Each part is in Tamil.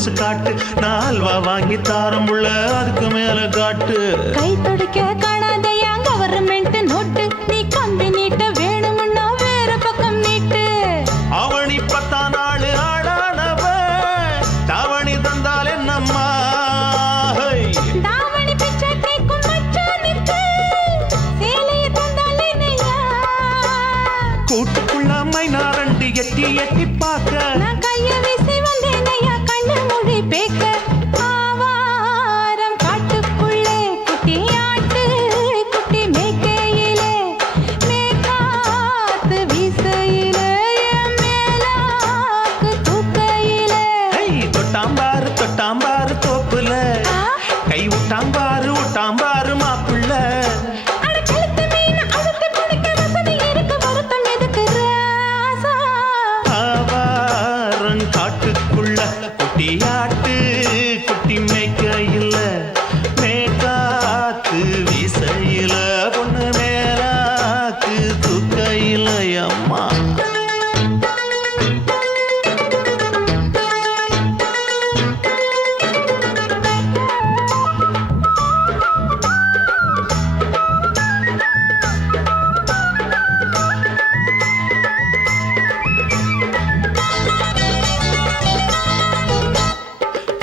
மனசு காட்டு, நான் அல்வா வாங்கி தாரம் உள்ள அதுக்கு மேல காட்டு. கை துடிக்க காணாதையா கவர்மெண்ட் நோட்டு, நீ கம்பி நீட்ட வேணும்னா வேற பக்கம் நீட்டு. அவனி 10 நாள் ஆடானவ தாவணி தந்தால் என்னம்மா? தாவணி பிச்சை கேக்கும் மச்சானுக்கு சேலைய தந்தால் என்னையா? கூட்டுக்குள்ள மைனா ரெண்டு எட்டி எட்டி பார்க்க, நான் கைய வீசி வந்தேனையா கண்ணு மொழி பேக்க. ஆவாரம் காட்டுக்குள்ளே குட்டி ஆட்டு குட்டி மேய்க்கையிலே, மேக்காத்து வீசையிலே, என் மேலாக்கு தூக்கையிலே. தொட்டாம்பாரு தோப்புல கை விட்டாம்பாரு மாப்பிள்ள. அட கழுத்து மீன் அழுத்து குடிக்க வசதி இருக்கு, வருத்தம் எதுக்கு ராசா? ஆவாரம் காட்டுக்குள்ள குட்டியாட்டு குட்டி மேய்க்கையில, மேக்காத்து வீசையில, பொண்ணு மேலாக்கு தூக்கையில. அம்மா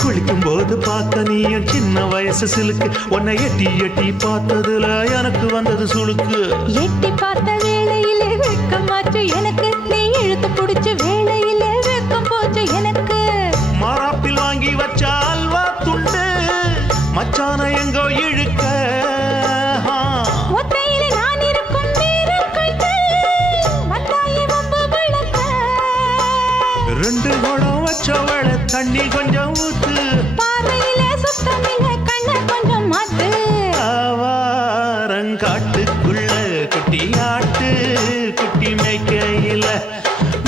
குளிக்கும் போது பார்த்த நீயும் சின்ன வயசு சிலுக்கு, உன்னை எட்டி எட்டி பார்த்ததுல எனக்கு வந்தது சுளுக்கு. எட்டி பார்த்த வேளையிலே வெட்கமாச்சு எனக்கு, நீ இழுத்து புடிச்ச வேளையிலே வெட்கம் போச்சு எனக்கு. மாறாப்பில் வாங்கி வச்ச அல்வா துண்டு மச்சான எங்கோ இழுக்க. ஒத்தையிலே நான் இருக்கும் நேரம் கண்டு வந்தாயே வம்பு விளக்க. 2 குடம் வச்சவள தண்ணி கொஞ்சம் ஊத்து, பார்வையிலே சுத்தமில்லை கண்ண கொஞ்சம் மாத்து. ஆவாரங்காட்டுக்குள்ள குட்டியாட்டு குட்டி மேய்க்கையில,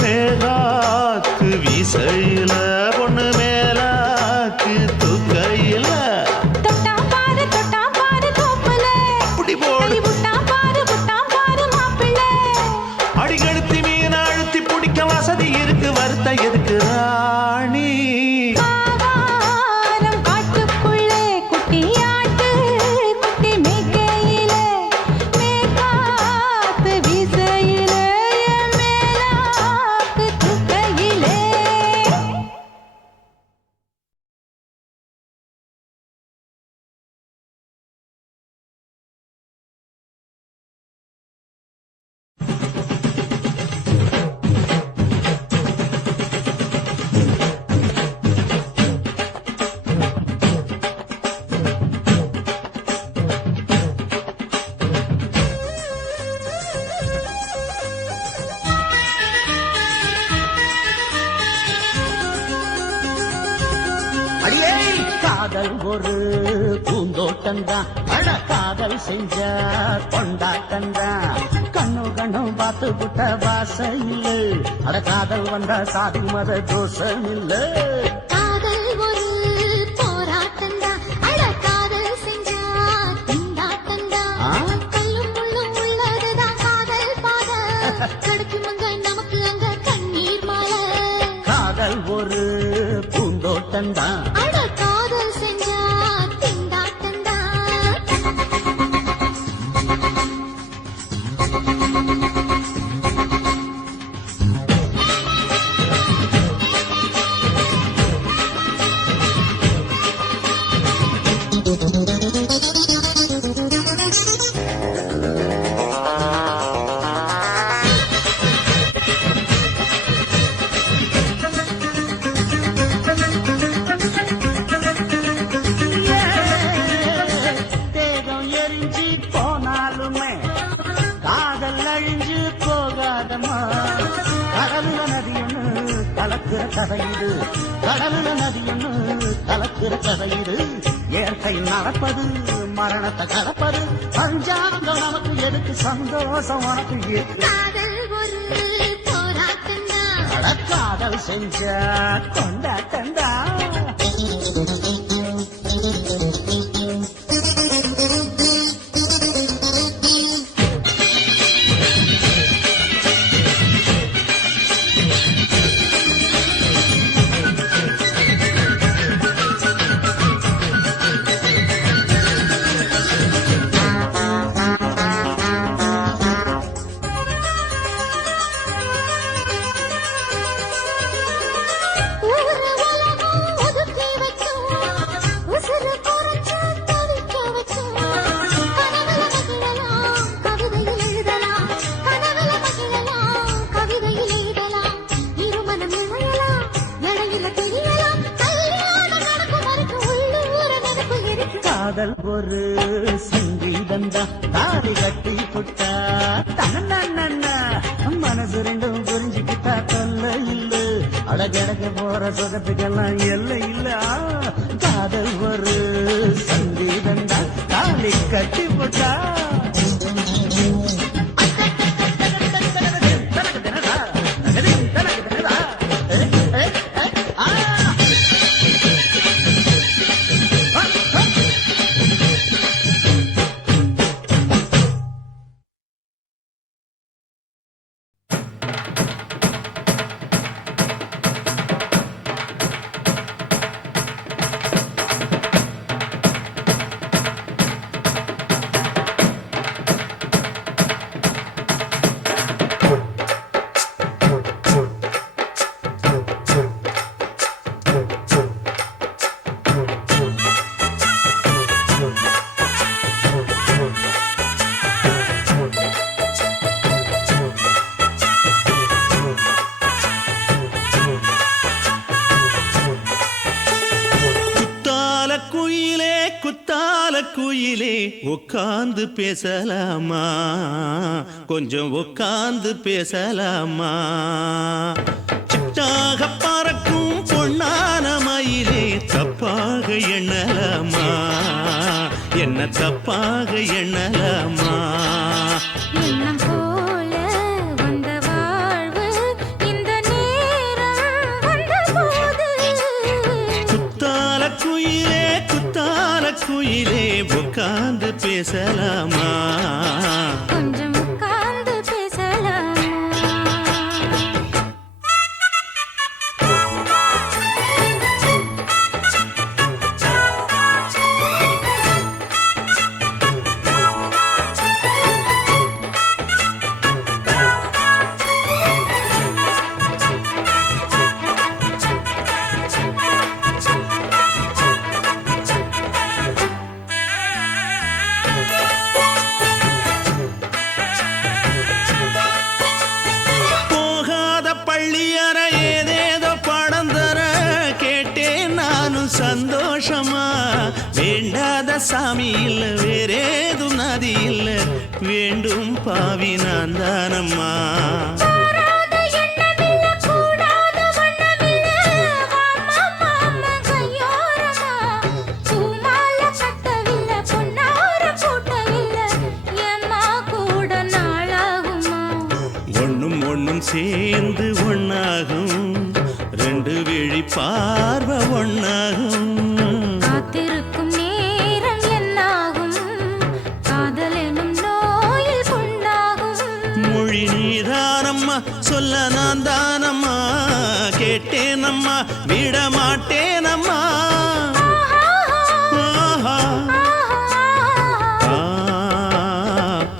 மேலாக்கு வீசையில, பொண்ணு மேலாக்கு தூக்கையில. தொட்டாம் பாரு தோப்புல, அப்படி போடு. கை விட்டாம் பாரு மாப்பிள்ளை. அடிகழுத்தி மீன் அழுத்தி பிடிக்க வசதி இருக்கு, வருத்த எதுக்கு ராணி? ஆவாரம் காட்டுக்குள்ளே குட்டி ஆட்டு குட்டி மேய்க்கையிலே, மேக்காத்து வீசையிலே, என் மேலாக்கு தூக்கையிலே. அடியே காதல் ஒரு பூந்தோட்டம்தான், அட காதல் செஞ்ச கொண்டாட்டம்தான். கண்ணு பார்த்து புட்ட வாசையில், அட காதல் வந்த சாதி மத தோஷம் இல்ல. காதல் ஒரு போராட்டம்தான், அட காதல் செஞ்சா திண்டாட்டம்தான். கல்லும் முள்ளும் உள்ளதுதான் காதல் பாத, கிடைக்குமங்க நமக்கு அங்க கண்ணீர் மாலை. காதல் ஒரு பூந்தோட்டம்தான், அட காதல் செஞ்சா திண்டாட்டம்தான். தேகம் எரிஞ்சு போனாலுமே காதல் அழிஞ்சு போகாதமா. கடலுல நதியொன்னு கலக்குற கதையுது, கடலுல நதியொன்னு கலக்குற கதையுது. இயற்கை நடப்பது மரணத்தை கலப்பது, பஞ்சாங்கம் நமக்கு எதுக்கு, சந்தோஷம் உனக்கு இருக்கு. காதல் ஒரு போராட்டம்தான், அட காதல் செஞ்ச கொண்டாட்டம்தான். காதல் ஒரு சங்கீதந்தா தாடி கட்டி புட்டா தன்னா மனசு ரெண்டும் புரிஞ்சுக்கிட்டா தொல்ல இல்ல அடகடக்க போற சுகத்துக்கெல்லாம் எல்லை இல்ல காதல் ஒரு சங்கீதந்தா தாடி கட்டி புட்டா குயிலே உட்கார்ந்து பேசலாமா கொஞ்சம் உட்கார்ந்து பேசலாமா சிட்டாக பறக்கும் பொன்னான மயிலே தப்பாக எண்ணலாமா என்ன தப்பாக எண்ணலாமா எண்ணம் போல வந்த வாழ்வு இந்த நேரம் வந்தபோது குத்தால குயிலே உட்கார்ந்து பேசலாமா கொஞ்சம் உட்கார்ந்து பேசலாமா சந்தோஷமா வேண்டாத சாமி இல்ல வேறேதும் நதி இல்ல வேண்டும் பாவி நான் தானம்மா ஒண்ணும் ஒண்ணும் சேர்ந்து ஒண்ணாகும் ரெண்டு விழி பார்வை ஒண்ணாகும் காத்திருக்கும் நேரம் என்னாகும் காதல் எனும் நோயில் கொண்டாகும் மொழி நீதானம்மா சொல்ல நான் தானம்மா கேட்டேனம்மா விட மாட்டேனம்மா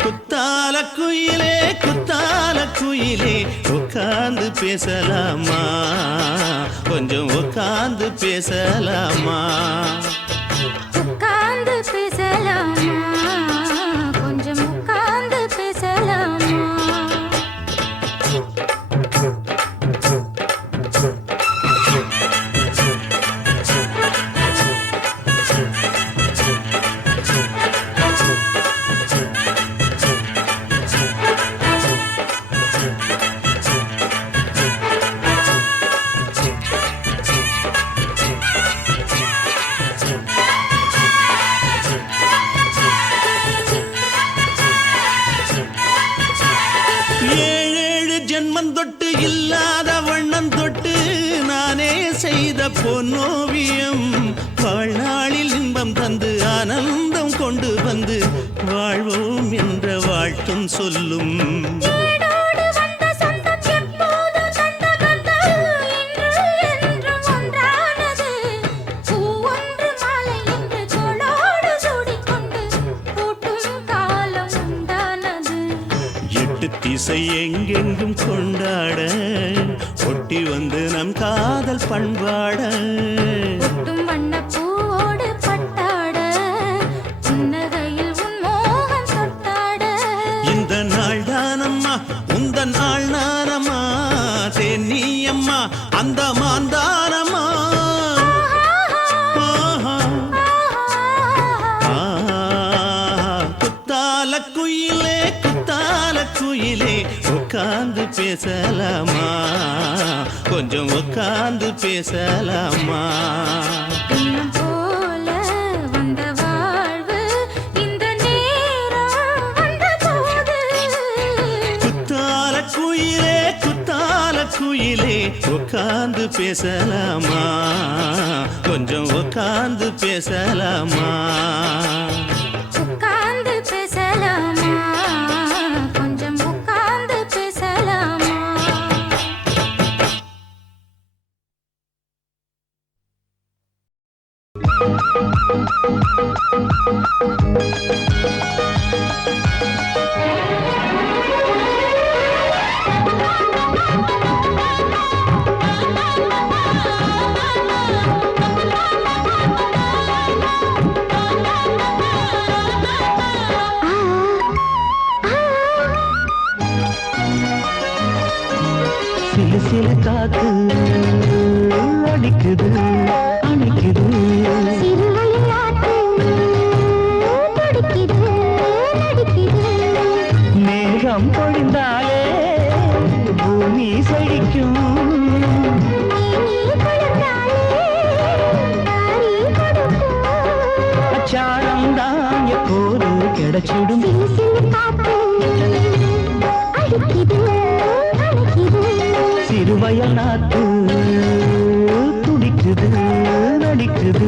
குத்தால குயிலே உட்கார்ந்து பேசலாமா கொஞ்சம் உட்கார்ந்து பேசலாமா உட்கார்ந்து பேசலாமா கொஞ்சம் உட்கார்ந்து பேசலாமா தொட்டு இல்லாத வண்ணம் தொட்டு நானே செய்த பொன்னோவியம் வாழ்நாளில் இன்பம் தந்து ஆனந்தம் கொண்டு வந்து வாழ்வோம் என்ற வாழ்த்தும் சொல்லும் திசை எங்கெங்கும் கொண்டாட ஒட்டி வந்து நம் காதல் பண்பாட வண்ணப்பூவோடு பட்டாட புன்னகையில் உன் மோகம் தொட்டாட இந்த நாள் தானம்மா உந்த நாள் நானம்மா தென்னியம்மா அந்த மாந்தானம்மா குயிலே உட்கார்ந்து பேசலாமா கொஞ்சம் உட்கார்ந்து பேசலாமா இன்னும் போல வந்த வாழ்வு இந்த நேரம் வந்தபோது குத்தால குயிலே உட்கார்ந்து பேசலாமா கொஞ்சம் உட்கார்ந்து பேசலாமா உட்கார்ந்து பேசலாமா கொஞ்சம் உட்கார்ந்து பேசலாமா சிலு சிலு காத்து அடிக்குது அணைக்குது சிறுவிளையாட்டு துடிக்குது நடிக்குது மேகம் பொழிந்தாலே பூமி செழிக்கும் நீ குளிர்ந்தாலே தாரி கொடுக்கும் அச்சாரம் தான் எப்போது கிடைச்சிடும் சிலு சிலு காத்து அடிக்குது அணைக்குது சிறுவயல் நாத்து துடிக்குது நடிக்குது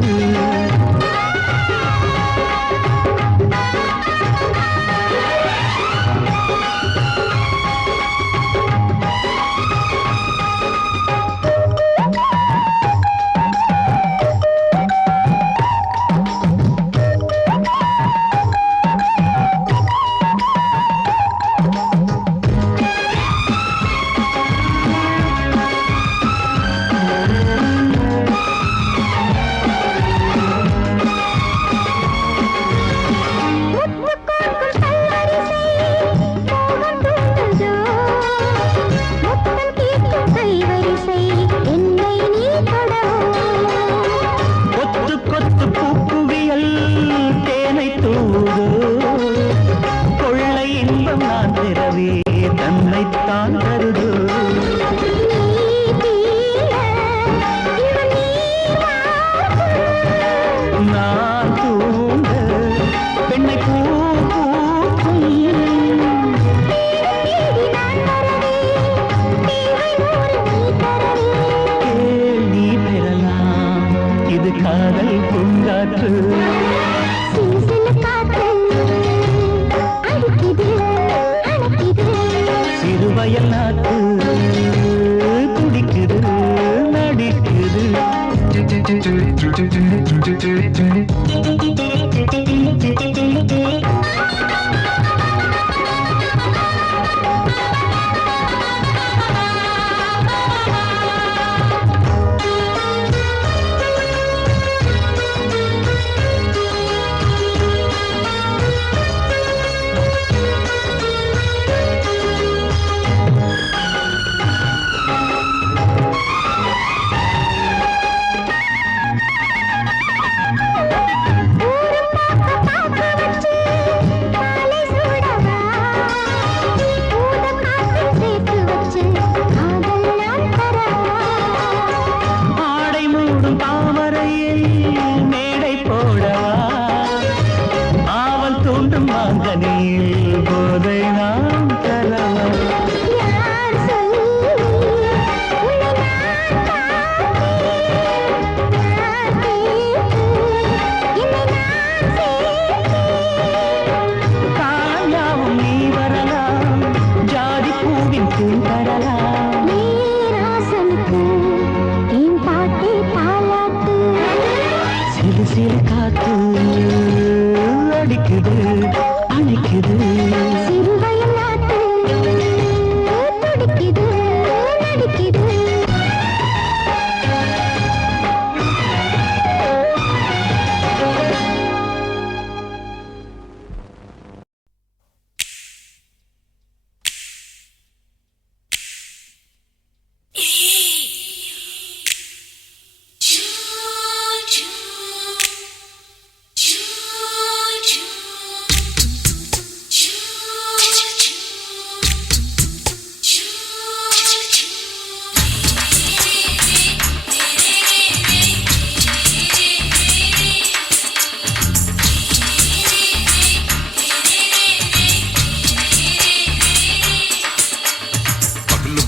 கொத்து கொத்து பூக்குவியல் தேனை தூதோ கொள்ளை இன்பம் நான் பெறவே தன்னைத்தான் தருதோ நான் தூங்க பெண்ணை பூ பூக்கும் கேள் நீ பெறலாம் இது காதல் பூங்காற்று சிறுவயல் நாட்டு துடிக்குது நடிக்குது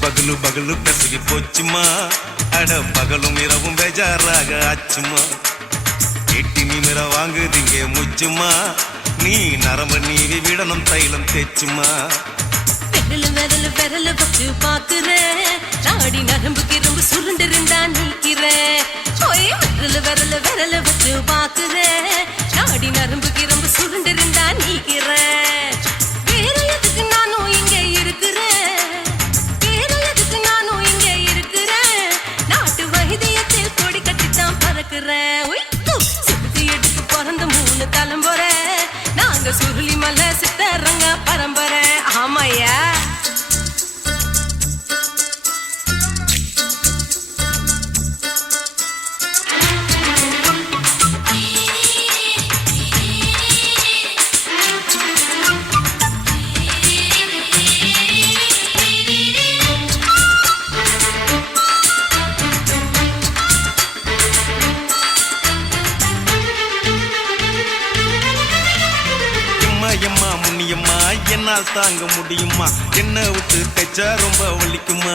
பகலு பகலு கசகி போச்சுமா அட பகலும் இரவும் பேஜாராக ஆச்சுமா எட்டி நிமிர வாங்குதிங்க முச்சுமா நீ நரம்ப நீவி விடணும் தைலம் தேச்சுமா விரல விரல விரல வச்சு பாக்குறேன் நாடி நரம்பு கிரம்பு சுருண்டு இருந்தா நீக்கிறேன் ஓய் விரல விரல விரல வச்சு பாக்குறேன் நாடி நரம்பு கிரம்பு சுருண்டு இருந்தா நீக்கிறேன் வேற எதுக்கு நானும் இங்க இருக்கிறேன் வேற எதுக்கு நானும் இங்க இருக்கிறேன் நாட்டு வைத்தியத்தில் கொடி கட்டித்தான் பறக்கிறேன் ஒய் சுத்தி எடுத்து பிறந்த 3 தலைமுறை நாங்க சுருளி மலை சித்தரங்க பரம்பரை ஆமையா எம்மா முன்னியம்மா என்னால் தாங்க முடியுமா என்ன விட்டு தைச்சா ரொம்ப வலிக்குமா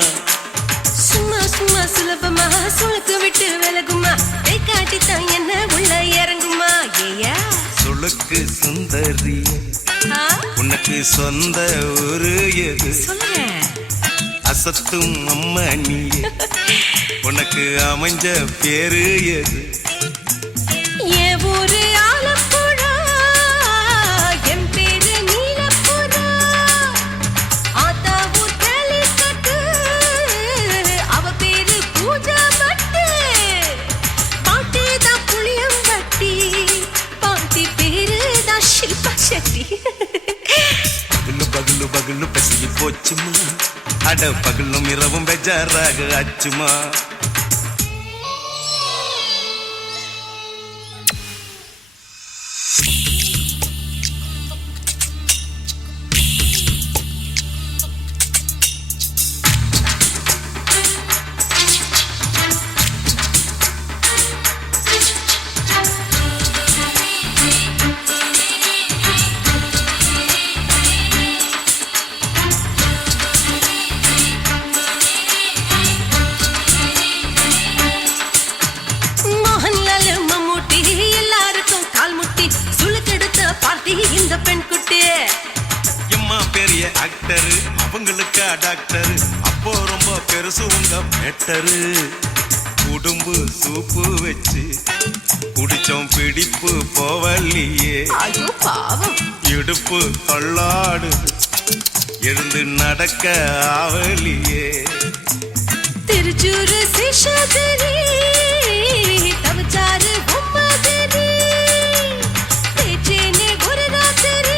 சும்மா சும்மா சுலபமா சுளுக்கு விட்டு விலகுமா கை காட்டித்தான் என்ன உள்ள இறங்குமா ஏயா சுளுக்கு சுந்தரி உனக்கு சொந்த ஊரு எது சொல்லுங்க அசத்தும் அம்மா நீ உனக்கு அமைஞ்ச பேரு எது என் ஊரு ஆலப்புழா என் பேரு நீலப்புறா ஆத்தா ஊர் கேலிக்கட்டு அவ பேரு பூஜா பட்டு பாட்டி தான் புளியம்பட்டி பாட்டி பேரு தான் ஷில்பா செட்டி பகலு பகலு பகலு பசிக்கு போச்சுமா அட பகலும் இரவும் பெஜாராக ஆச்சுமா மோகன்லால் மம்மூட்டி எல்லாருக்கும் கால் முட்டி சுளுக்கெடுத்த பார்ட்டி இந்த பெண் குட்டி எம்மா பெரிய ஆக்டரு அவங்களுக்கா டாக்டரு அப்போ ரொம்ப பெருசு உங்க மேட்டரு உடும்பு சூப்பு வச்சு குடிச்சோம் பிடிப்பு போவல்லையே ஐயோ பாவம் இடுப்பு கொள்ளாடு எழுந்து நடக்க ஆவலியே திருச்சூரு சேஷாதிரி தவச்சாரு பொம்மாதிரி தேச்சேனே ஒரு ராத்திரி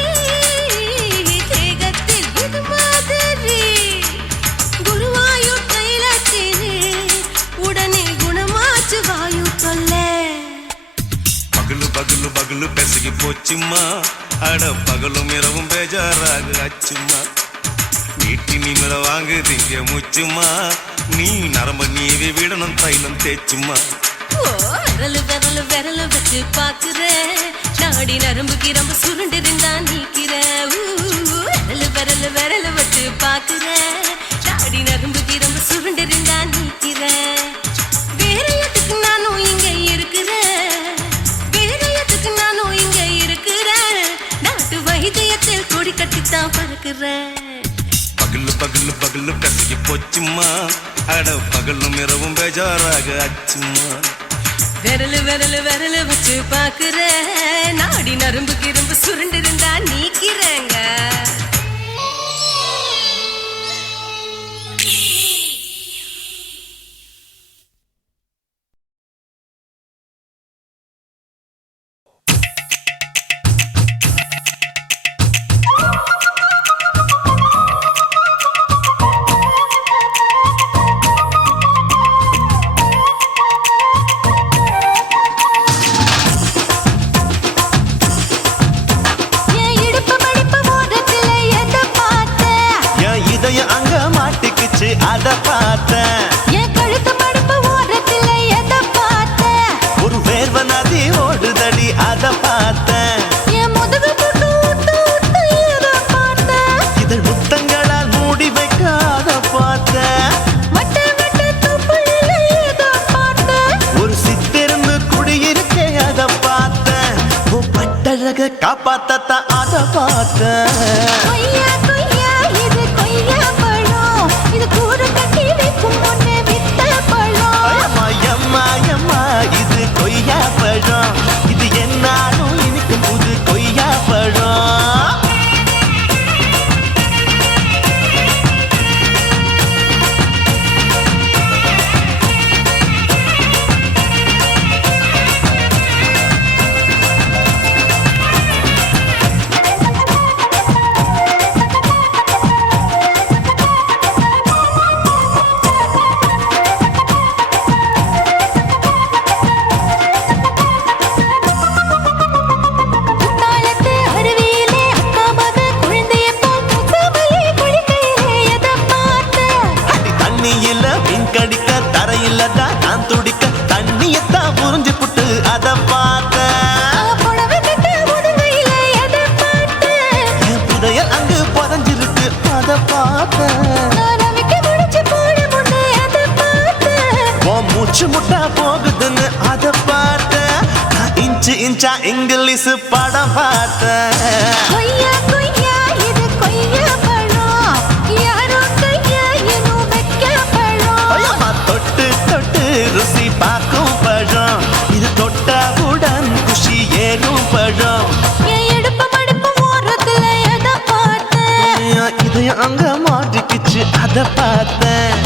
தேகத்தில் இது மாதிரி குருவாயூர் தைலத்திலே உடனே குணமாச்சு வாயு தொல்லை பகலு பகலு பகலு பெசகி போச்சுமா அட பகலும் இரவும் பேஜாராக ஆச்சுமா நீட்டி நிமிர வாங்குதிங்க முச்சுமா நீ நரம்ப நீவி விடணும் தைலம் தேச்சுமா ஓ விரலு விரலு விரலு வச்சு பாக்குறேன் நாடி நரம்பு கிரம்பு சுருண்டு இருந்தா நீக்கிறேன் விரலு விரலு விரலு வச்சு பாக்குறேன் நாடி நரம்பு கிரம்பு சுருண்டு இருந்தா நீக்கிறேன் வேற எதுக்கு நானும் இங்க இருக்கிறேன் வேற எதுக்கு நானும் இங்க இருக்கிறேன் நாட்டு வைத்தியத்தில் கொடி கட்டித்தான் பறக்கிறேன் பகலு பகலு பகலு கசகி போச்சுமா அட பகலும் இரவும் பேஜாராக ஆச்சுமா விரலு விரலு விரலு வச்சு பாக்குறேன் நாடி நரம்பு கிரம்பு சுருண்டு இருந்தா நீக்கிறேங்க என் இடுப்பு மடிப்பு ஓரத்துல எதை பார்த்தேன் என் இதயம் அங்க மாட்டிக்குச்சு அத பார்த்தேன் என் கழுத்து மடிப்பு ஓரத்துல எதை பார்த்தேன் ஒரு வேர்வ நதி ஓடுதடி அத பார்த்தேன் என் முதுகு புட்டு விட்டு விட்டு எதை பார்த்தேன் இதழ் முத்தங்களால் மூடி வைக்க அத பார்த்தேன் இன்ச்சா இங்கிலீஷ் படம் பார்த்தேன் கொய்யா கொய்யா இது கொய்யா பழம் யாரோ கையா இன்னும் வைக்க பழம் ஐயம்மா தொட்டு தொட்டு ருசி பார்க்கும் பழம் இது தொட்டாவுடன் குஷி ஏறும் பழம் என் இடுப்பு மடுப்பு ஓரத்துல எதை பார்த்தேன் இதையும் அங்க மாட்டிக்கிச்சு அதை பார்த்தேன்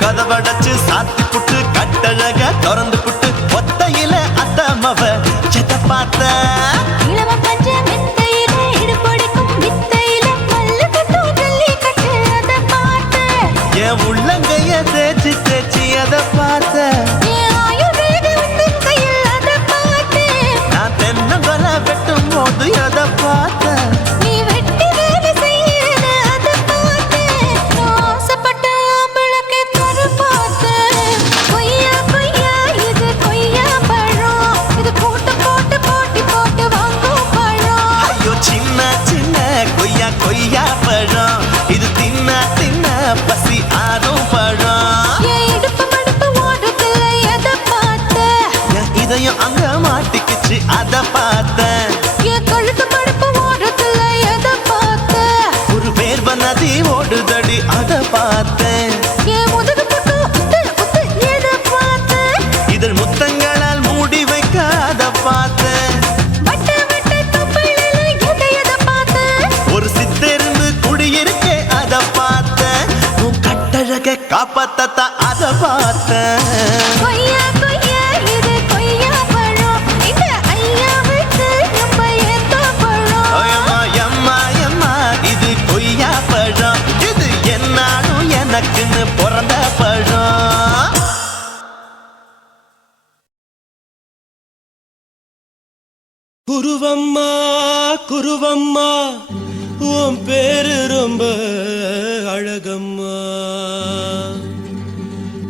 கதவடைச்சு சாத்தி புட்டு கட்டழக திறந்து புட்டு ஒத்தையில அத்தமவ செத்த பார்த்த இளவ பஞ்ச மெத்தையில இடுப்பொடிக்கும் வித்தையில மல்லு கட்டு ஜல்லி கட்டு அதை பார்த்தேன் என் உள்ளங்கைய தேய்ச்சி தேய்ச்சி அதை பார்த்த என் ஆயுர்வேத உந்தன் கையில் அதை பார்த்தேன் நான் தென்னங்கொலை வெட்டும் போது அதை பார்த்த நீ வெட்டி வேலை செய்யற அதை பார்த்தேன் நான் ஆசைப்பட்ட ஆம்பளுக்கு தர பார்த்தேன் கொய்யா கொய்யா இது கொய்யா பழம் இது போட்டு போட்டு போட்டி போட்டு வாங்கும் பழம் ஐயோ சின்ன சின்ன கொய்யா கொய்யா பழம் இது தின்ன தின்ன பசி ஆறும் பழம் என் இடுப்பு மடுப்பு ஓரத்துல எதை பார்த்தேன் என் இதயம் அங்க மாட்டிக்கிச்சு அதை பார்த்தேன் என் கழுத்து மடுப்பு ஓரத்துல எதை பார்த்தேன் ஒரு வேர்வ நதி ஓடுதடி அதை பார்த்தேன் என் முதுகு பட்டு குத்து குத்து எதை பார்த்தேன் இதழ் முத்தங்களால் மூடி வைக்க அதை பார்த்தேன் வட்ட வட்ட தொப்பையில எதை பார்த்தேன் ஒரு சித்தெருந்து குடியிருக்கே அதை பார்த்தேன் உன் கட்டழக காப்பாத்தத்தா அதை பார்த்தேன் கொய்யா கொய்யா இது கொய்யா பழம் இந்த ஐயாவுக்கு நம்ம ஏத்த பழம் ஐயம்மா எம்மா எம்மா இது கொய்யா பழம் இது என்னாலும் எனக்குன்னு பிறந்த பழம் குருவம்மா குருவம்மா உன் பேரு ரொம்ப அழகம்மா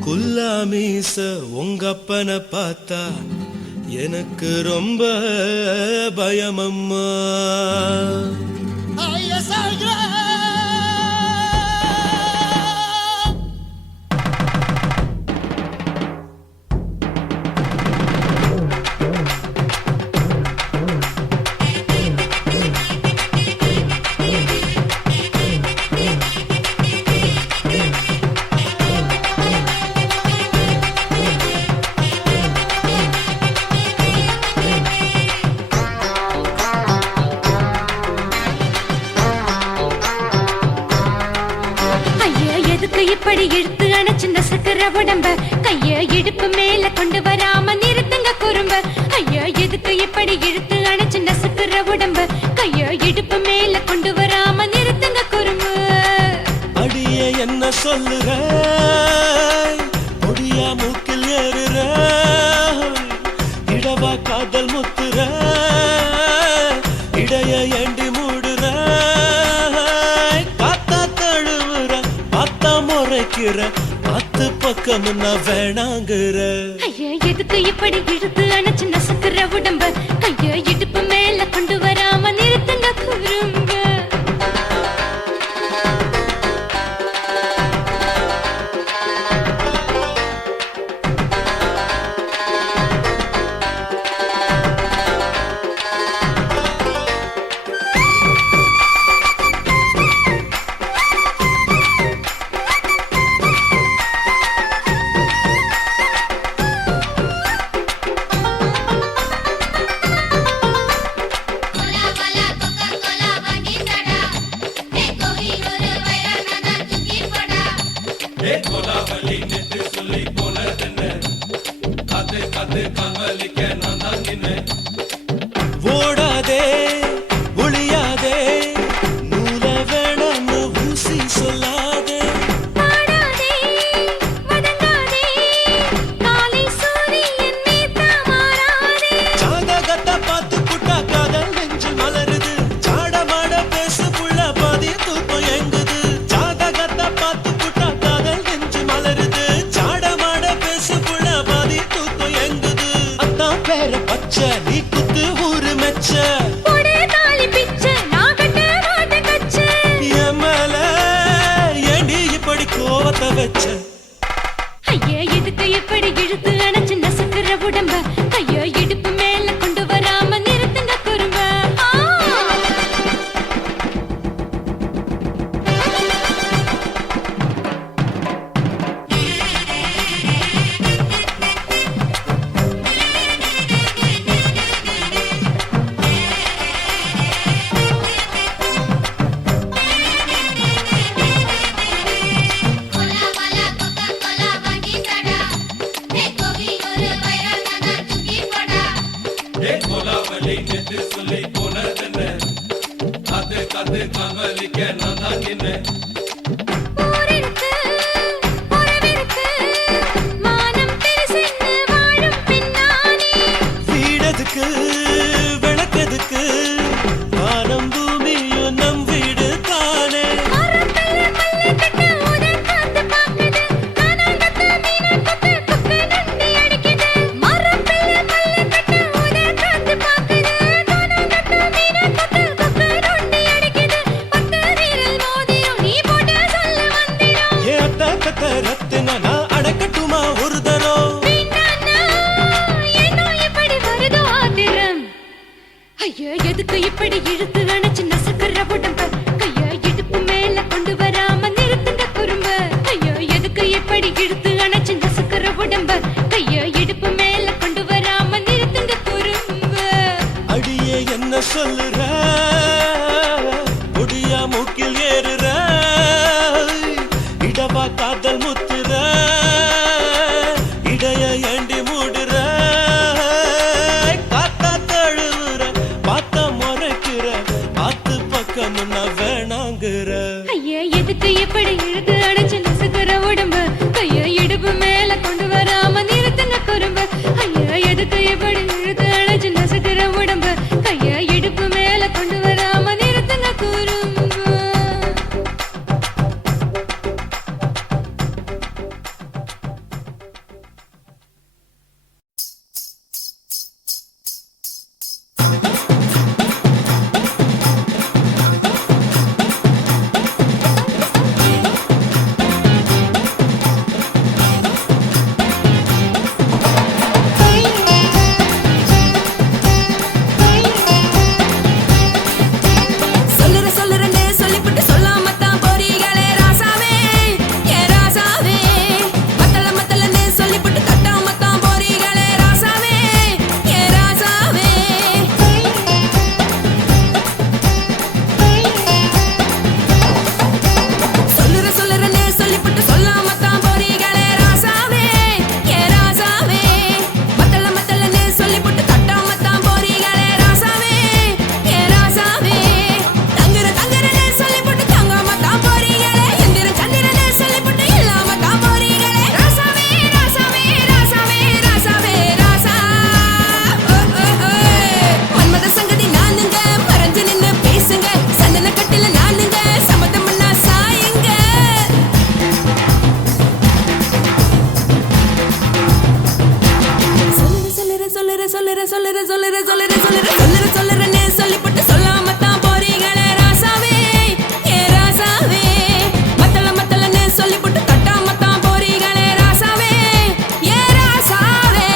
குல்லாமீச உங்க அப்பனை பார்த்தா எனக்கு ரொம்ப பயமம்மா ஐயா எதுக்கு இப்படி இழுத்து அணைச்சு நசுக்கிற உடம்ப கைய இடுப்பு மேல கொண்டு வராம நிறுத்துங்க குறும்ப ஐயா எதுக்கு இப்படி இழுத்து அணைச்சு நசுக்கிற உடம்ப கைய இடுப்பு மேல கொண்டு வராம நிறுத்துங்க குறும்பு அடிய என்ன சொல்லுற பொடியா மூக்கில் ஏறுற இடவா காதல் முத்துற இடைய ஏண்டி மூடுற காத்தா தழுவுற பார்த்தா முறைக்கிற பத்து பக்கம் நான் வேணாங்குற ஐயா எதுக்கு இப்படி இழுத்து அணைச்சு நசுக்கிற உடம்ப கைய இடுப்பு மேல கொண்டு வராம நிறுத்துங்க குறும்ப ஓடாதே ஒளியாதே நூல வேணான்னு ஊசி சொல்லாதே பாடாதே வதங்காதே காலை சூரியன் மீதா மாறாதே பாவத்தை வச்ச ஐயா எதுக்கு எப்படி இழுத்து அணைச்சு நசுக்குற உடம்ப ஐயா இடுப்பு மேல கொண்டு வராம நிறுத்துங்க குறும்ப ஊரிருக்கு, உறவிருக்கு, மானம் பெருசென்னு வாழும் பின்னானே. வீடதுக்கு விளக்கதுக்கு வானம் பூமியும் நம் வீடு தானே மரத்துல மல்லு கட்டு உதர் காத்து பாக்குது. கானாங்கத்து மீனாங்கத்து கொக்கு நொண்டி அடிக்குது. மரத்துல மல்லு கட்டு உதர் காத்து பாக்குது. கானாங்கத்து மீனாங்கத்து கொக்கு நொண்டி அடிக்குது. பத்து வீரல் மோதிரம் நீ போட்டு சொல்ல வந்திடும். ஏ அத்த கத்த ரத்தின நான் அடக்கட்டுமா ஒரு தரம் வீணானா, ஏனோ இப்படி வருதோ ஆத்திரம்? ஐயா எதுக்கு இப்படி இழுத்து அணைச்சு நசுக்குற உடம்ப கையா இடுப்பு மேல கொண்டு வராம நிறுத்துங்க குறும்ப ஐயா எதுக்கு இப்படி இழுத்து அணைச்சு நசுக்குற உடம்ப கையா இடுப்பு மேல கொண்டு வராம நிறுத்துங்க குறும்ப அடியே என்ன சொல்லுற முடியா மூக்கில் ஏறுற இடவா காதல் முத்துற இடைய ஏண்டி மூடுற காத்தா தழுவுற பார்த்த முறைக்கிற பார்த்து பக்கம் வேணாங்கிற ஐயா எதுக்கு இப்படி இழுத்து அணைச்சு நசுக்குற உடம்ப கையா இடுப்பு மேல கொண்டு வராம நிறுத்துங்க குறும்ப ஐயா எதுக்கு இப்படி இழுத்து அணைச்சு நசுக்குற உடம்ப கையா இடுப்பு மேல கொண்டு வராம நிறுத்துங்க குறும்ப சொல்லுறேன்னு சொல்லிப்புட்டு சொல்லாமத்தான் போறீங்களே ராசாவே ஏ ராசாவே மத்தலன்னு சொல்லிப்புட்டு தட்டாமத்தான் போறீங்களே ராசாவே ஏ ராசாவே சொல்லுறேன்னு சொல்லிப்புட்டு சொல்லாமத்தான் போறீங்களே ராசாவே ஏ ராசாவே மத்தலன்னு சொல்லிப்புட்டு தட்டாமத்தான் போறீங்களே ராசாவே ஏ ராசாவே தங்குறன்னு சொல்லிப்புட்டு தங்காமத்தான் போறீங்களே எந்திரன் சந்திரன்னு சொல்லிப்புட்டு இல்லாமத்தான் போறீங்களே ராசாவே ராசாவே ராசாவே ராசாவே ராசா மன்மத சங்கதி நானுங்க மறைஞ்சு நின்னு பேசுங்க சந்தன கட்டில நானுங்க சம்மதம்னா சாயுங்க சொல்லுறேன்னு சொல்லிப்புட்டு சொல்லாமத்தான் போறீங்களே ராசாவே ஏ ராசாவே மத்தலன்னு சொல்லிப்புட்டு தட்டாமத்தான் போறீங்களே ராசாவே ஏ ராசாவே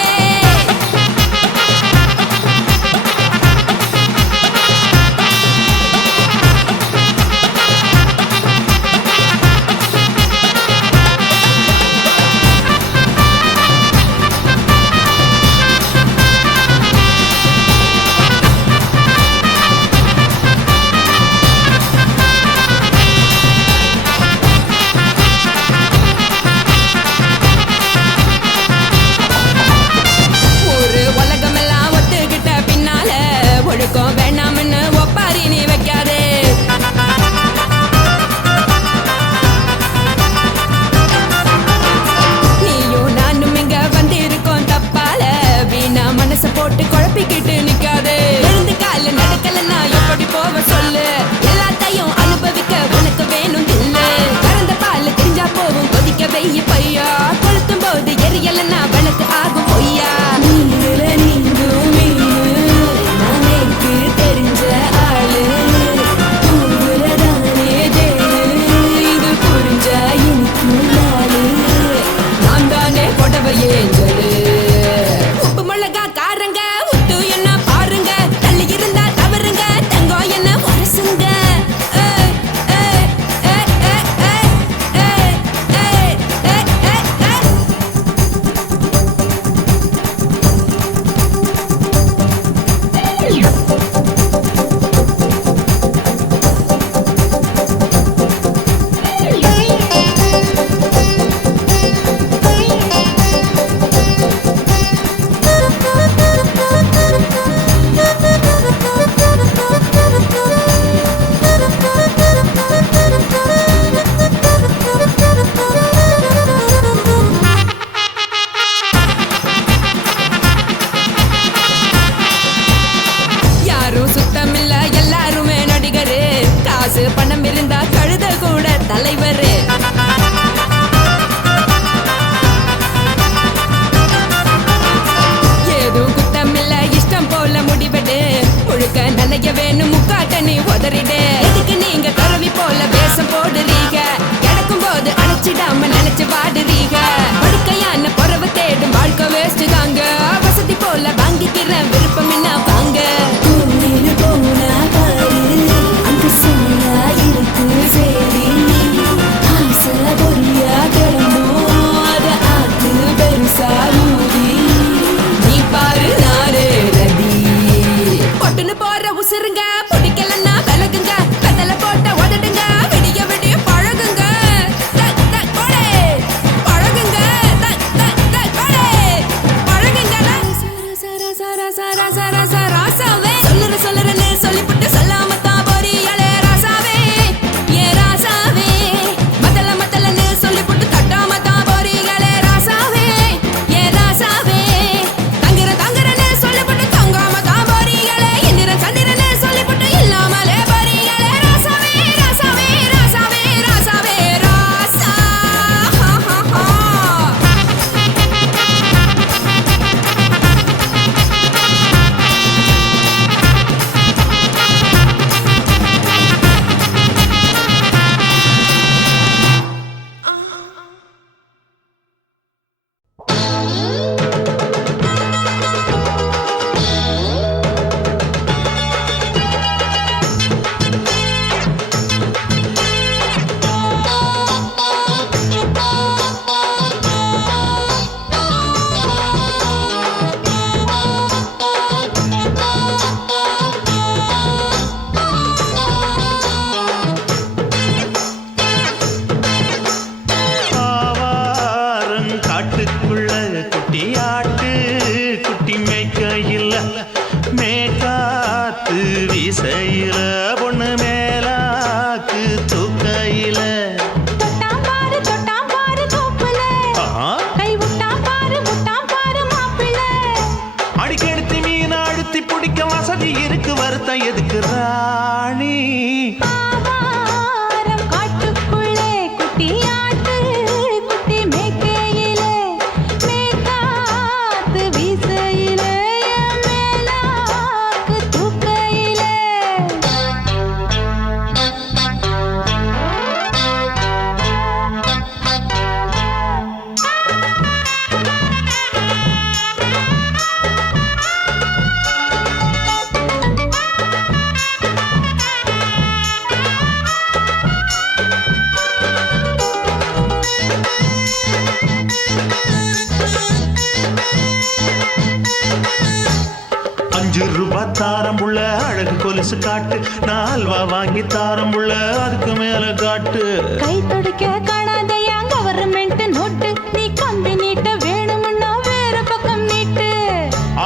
கொலுசு காட்டு, நான் அல்வா வாங்கி தாரம் புள்ள அதுக்கு மேல காட்டு. கை துடிக்க காணாதையா கவர்மெண்ட் நோட்டு, நீ கம்பி நீட்ட வேணும்னா வேற பக்கம் நீட்டு.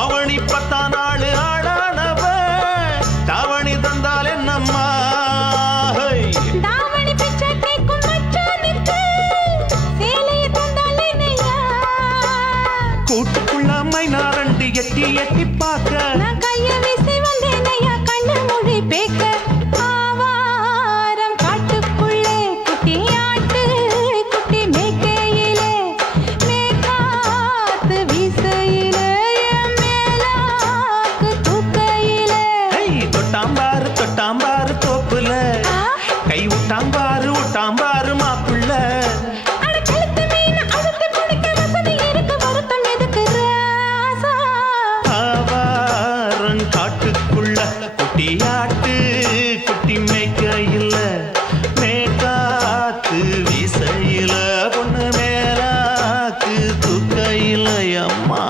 அவனி 10 நாள் ஆடானவ தாவணி தந்தால் என்னம்மா? தாவணி பிச்சை கேக்கும் மச்சானுக்கு சேலையை தந்தால் என்னையா? கூட்டுக்குள்ள மைனாரண்டி எட்டி எட்டி பார்க்க, நான் கைய வீசி வந்தேனையா கண்ணு மொழி பேக்க. ஆவாரம் காட்டுக்குள்ளே குட்டி ஆட்டு குட்டி மேய்க்கையிலே, மேற்காத்து வீசையிலே, என் மேலாக்கு தூக்கையிலே. தொட்டாம்பாரு தோப்புல, கை விட்டாம்பாரு மாப்புள்ள. அட கழுத்து மீன் அழுத்து குடிக்க வசதி இருக்கு, வருத்தம் எதுக்கு ராசா? ஆவாரம் காட்டுக்குள்ள குட்டியாட்டு குட்டி மேய்க்கையில, மேற்காத்து வீசையில, பொண்ணு மேலாக்கு தூக்கையில. அம்மா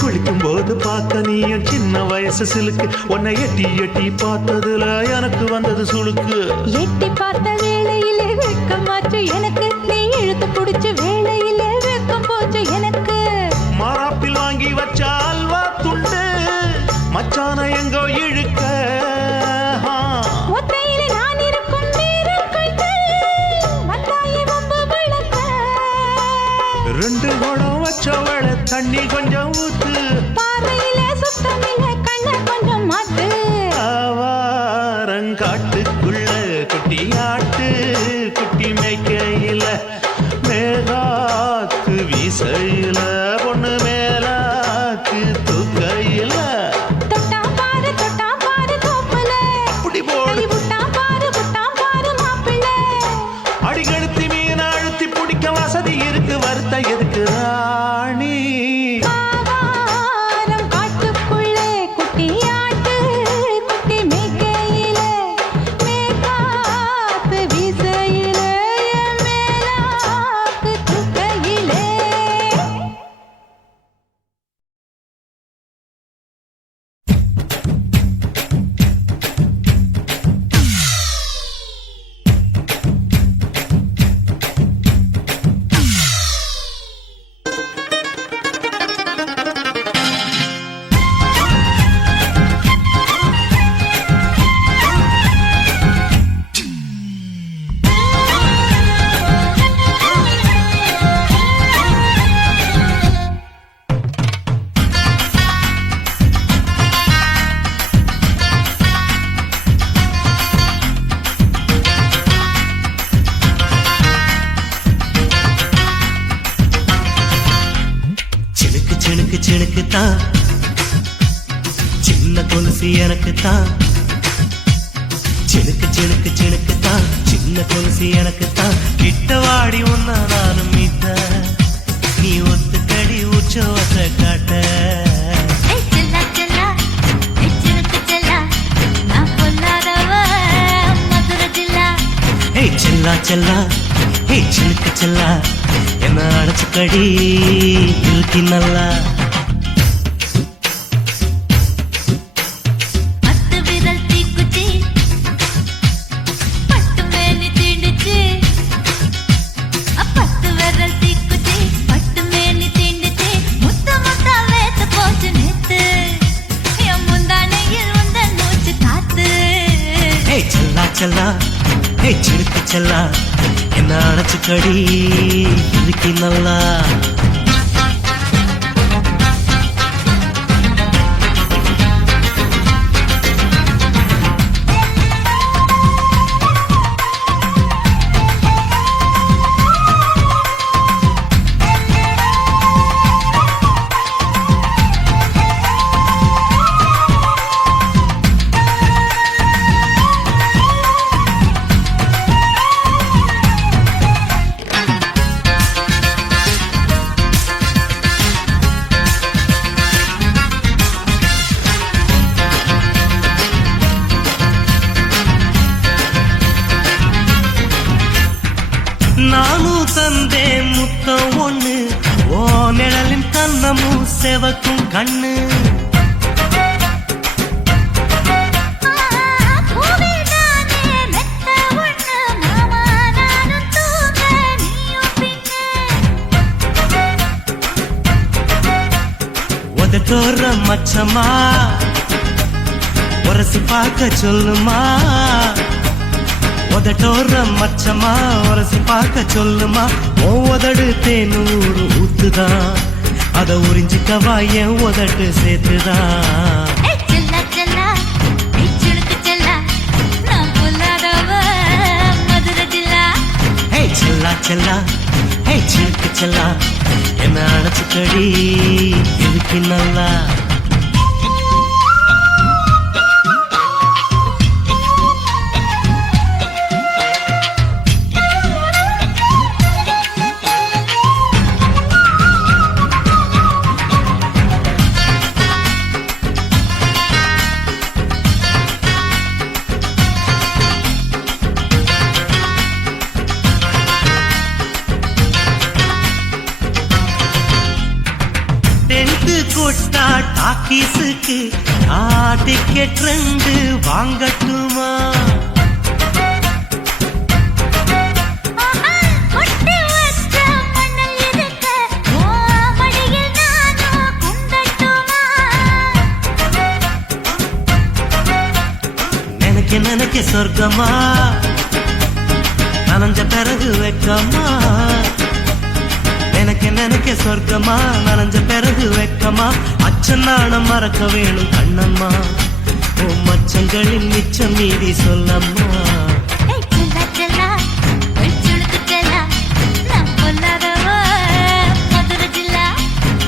குளிக்கும் போது பார்க்க நீயும் சின்ன வயசு சிலுக்கு, உன்னை எட்டி எட்டி பார்த்ததுல எனக்கு வந்தது சுளுக்கு. எட்டி பார்த்த வேளையிலே வெட்கமாச்சு எனக்கு, நீ இழுத்து புடிச்சு வேளையிலே வெட்கம் போச்சு எனக்கு. மாறாப்பில் வாங்கி வச்ச அல்வா துண்டு மச்சான எங்கோ இழுக்க. ஒத்தையிலே நான் இருக்கும் நேரம் கழித்து வந்தாயே வம்பு விளக்க. 2 குடம் வச்சவள தண்ணி கொஞ்சம் ஊத்து, பார்வையிலே சுத்தமில்லை கண்ணை கொஞ்சம் மாத்து. ஆவாரங்காட்டுக்குள்ள குட்டியாட்டு குட்டி மேய்க்கையில, மேகாத்து வீசையில, பொண்ணு மேலாக்கு தூக்கையில. தொட்டாம் பாரு தோப்புல, அப்படி போடு கை விட்டாம் பாரு மாப்பிள்ளை. அடிகழுத்தி மீன் அழுத்தி பிடிக்க வசதி இருக்கு, வருத்த எதுக்கு ராணி? ஆவாரம் காட்டுக்குள்ளே குட்டி ஆட்டு குட்டி மேய்க்கையிலே, மேற்காத்து வீசையிலே, என் மேலாக்கு தூக்கையிலே. சினுக்கு தான் சின்ன கொலுசு எனக்கு தான். சினுக்கு தான் சின்ன கொலுசு எனக்கு தான். கிட்ட வாடி உன்னா நானும் மீட்ட, நீ ஒத்துக்கடி உற்சவத்தை காட்ட. செல்லா செல்லா சினுக்கு செல்லா, நான் பொல்லாதவ மதுரை ஜில்லா. செல்லா செல்லா சினுக்கு செல்லா, என்ன அடைச்சுக்கடி இழுக்கி நல்லா. செல்லா சினுக்கு செல்லா, என்ன அடைச்சுக்கடி இழுக்கி நல்லா. சொர்க்கம் ஒண்ணு ஓ நிழலின் கண்ணமும் செவக்கும் கண்ணு உதட்டோர மச்சமா உரசி பார்க்க சொல்லுமா உதட்டோர மச்சமா உரசி பார்க்க சொல்லுமா உதடு தேனூறு ஊத்துதான் அத உறிஞ்சிக்கவா என் உதட்டு சேர்த்துதான் செல்லா செல்லா ஹே சிலுக்கு செல்லா என்ன அணைச்சுக்கடி இதுக்கு நல்லா டாக்கீஸுக்கு டிக்கெட் 2 வாங்கட்டுமா நினைக்க சொர்க்கமா நனைஞ்ச பிறகு வெக்கமா நினைக்க சொர்க்கமா நனைஞ்ச பிறகு வெக்கமா அச்சநாணம் மறக்க வேணும் கண்ணம்மா ஓ மச்சங்களின் மிச்சம் மீதி சொல்லம்மா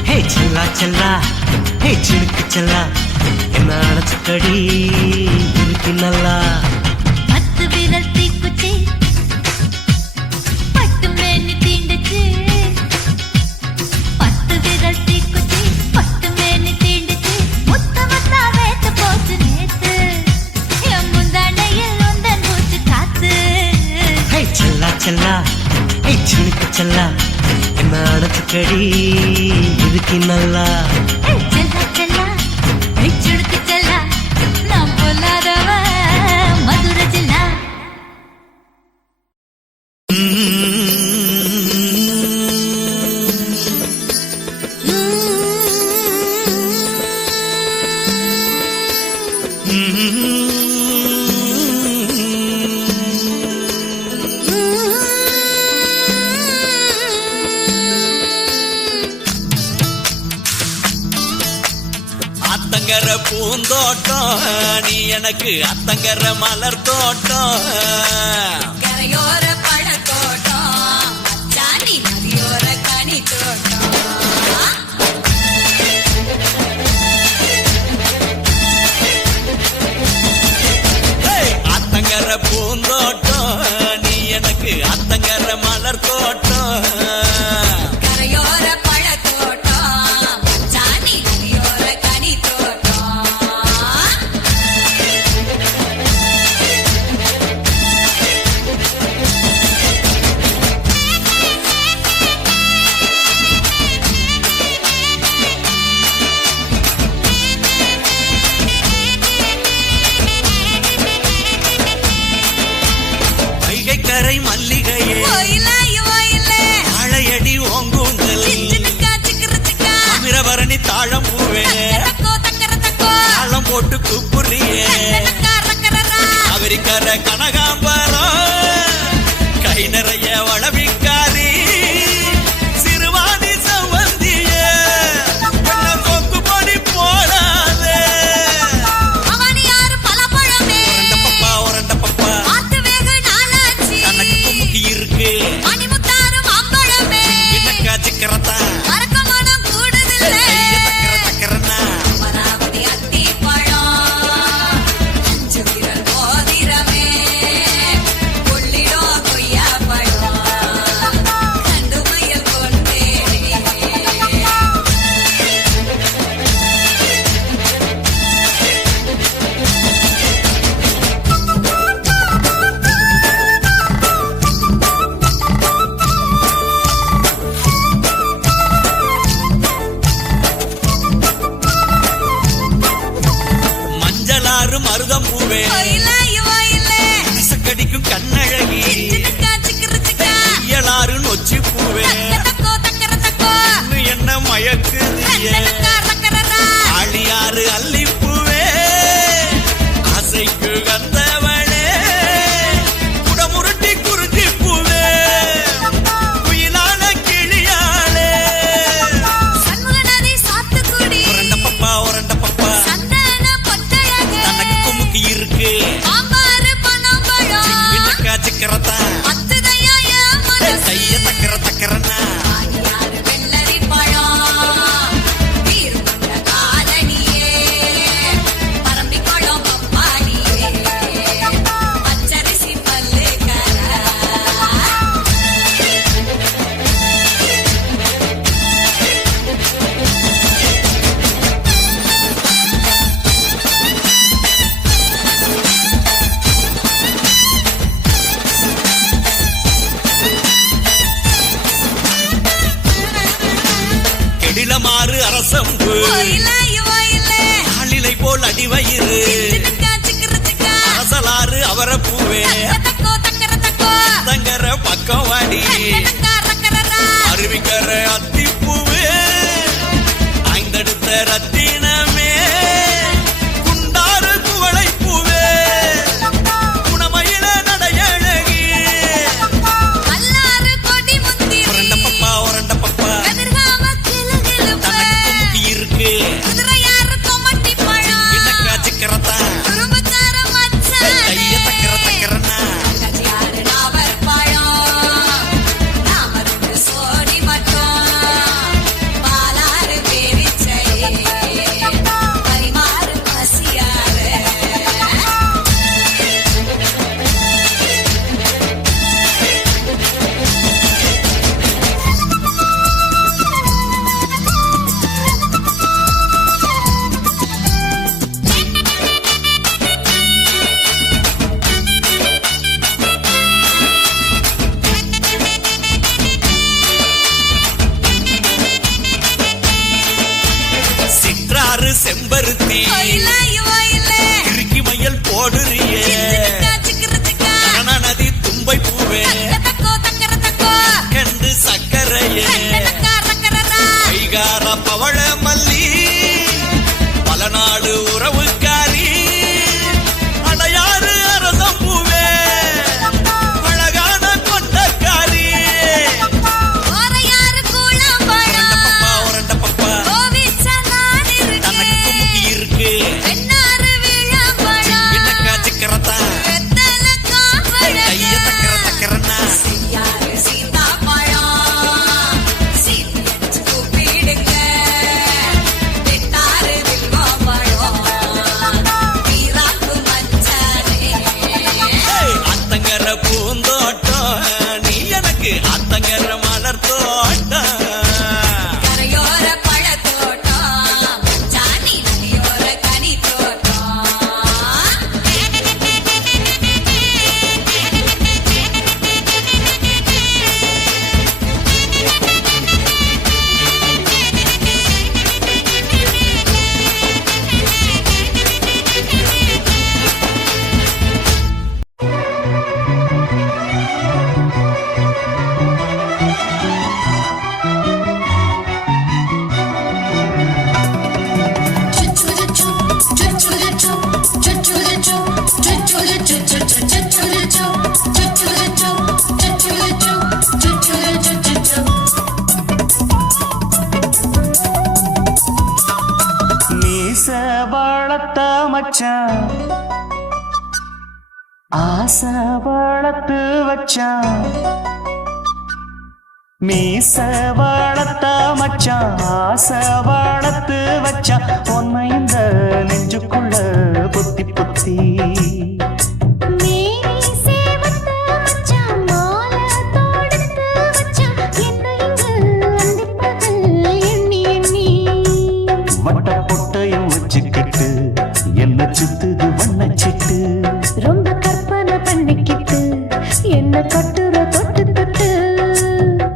ஹே செல்லா செல்லா ஹே சிலுக்கு செல்லா என்ன அணைச்சுக்கடி இருக்கு நல்லா செல்லா ஏய் சிலுக்கு செல்லா என்ன அணைச்சுக்கடி இதுக்கு நல்லா அத்தங்கர பூந்தோட்டம் நீ எனக்கு அத்தங்கர மலர் தோட்டம் கரையோர பழத்தோட்டம் சாண்டி நதியோர கனி தோட்டம் அத்தங்கர பூந்தோட்டம் நீ எனக்கு அத்தங்கர மலர் தோட்டம் கரையோர பழத்தோட்டம் சாண்டி நதியோர கனி தோட்டம் கரை மல்லிகையே வாழையடி ஓங்கூந்தல் அமிரபரணி தாழம் பூவே தாளம் போட்டு கூப்புறியே அவரிக்கர கனகாம்பரம் கை நிறைய வளவிக்காரி சிறுவாணி சவந்தியே கொக்கு பொடி போடாதே உரண்ட பப்பா இருக்கு சிக்கரத்தா சக்கரனா அமராவதி அத்தி பழம் ஜிக்கரத்தான் அத்துதையா என் மனசு கைய தக்கர தக்கரனா யாரு வெள்ளரி பழம் நீர் கொண்ட காலனியே பரம்பிக்கொள்ளும் பப்பாடியே பச்சரிசி பல்லுக்கர கெடிலமாறு அரசம்பு ஆளிலை போல் அடிவயிறு அரசலாறு அவரப்பூவே தங்கர பக்கம் வாடி அருவிக்கர அத்திப்பூவே ஐந்தெடுத்த ரத்தினமே குண்டாறு குவளை பூவே குணமயில நடையழகி ஒரண்ட பப்பா ஒரண்ட பப்பா தனக்கு குமுக்கி இருக்கு என்னக்கா ஜிக்கரத்தான் கைய தக்கர தக்கரனா சிற்றாறு செம்பருத்தி இறுக்கி மயல் போடுறியே கரண நதி தும்பை பூவே கண்டு சக்கரையே கைகார பவழ மல்லி பல நாடு உறவுக்காரி அடையாறு அரசம் பூவே அழகான கொண்டக்காரி ஒரண்ட பப்பா தனக்கு குமுக்கி இருக்கு என்னக்கா ஜிக்கரத்தான் கைய தக்கர தக்கரனா அத்தங்கர பூந்தோட்டம் நீ எனக்கு அத்தங்கர மலர் தோட்டம் கரையோர பழத்தோட்டம் ஜானி நதியோர கனி தோட்டம் மீச வளர்த்த மச்சான் ஆசை வளர்த்து வச்சான் மீச வளர்த்த மச்சான் ஆசை வளர்த்து வச்சான் உன்னை இந்த நெஞ்சுக்குள்ள புத்தி புத்தி வட்ட பொட்டையும் வச்சுக்கிட்டு என்ன சுத்துது வண்ணச்சிட்டு ரொம்ப கற்பனை பண்ணிக்கிட்டு என்ன கட்டுற தொட்டு தொட்டு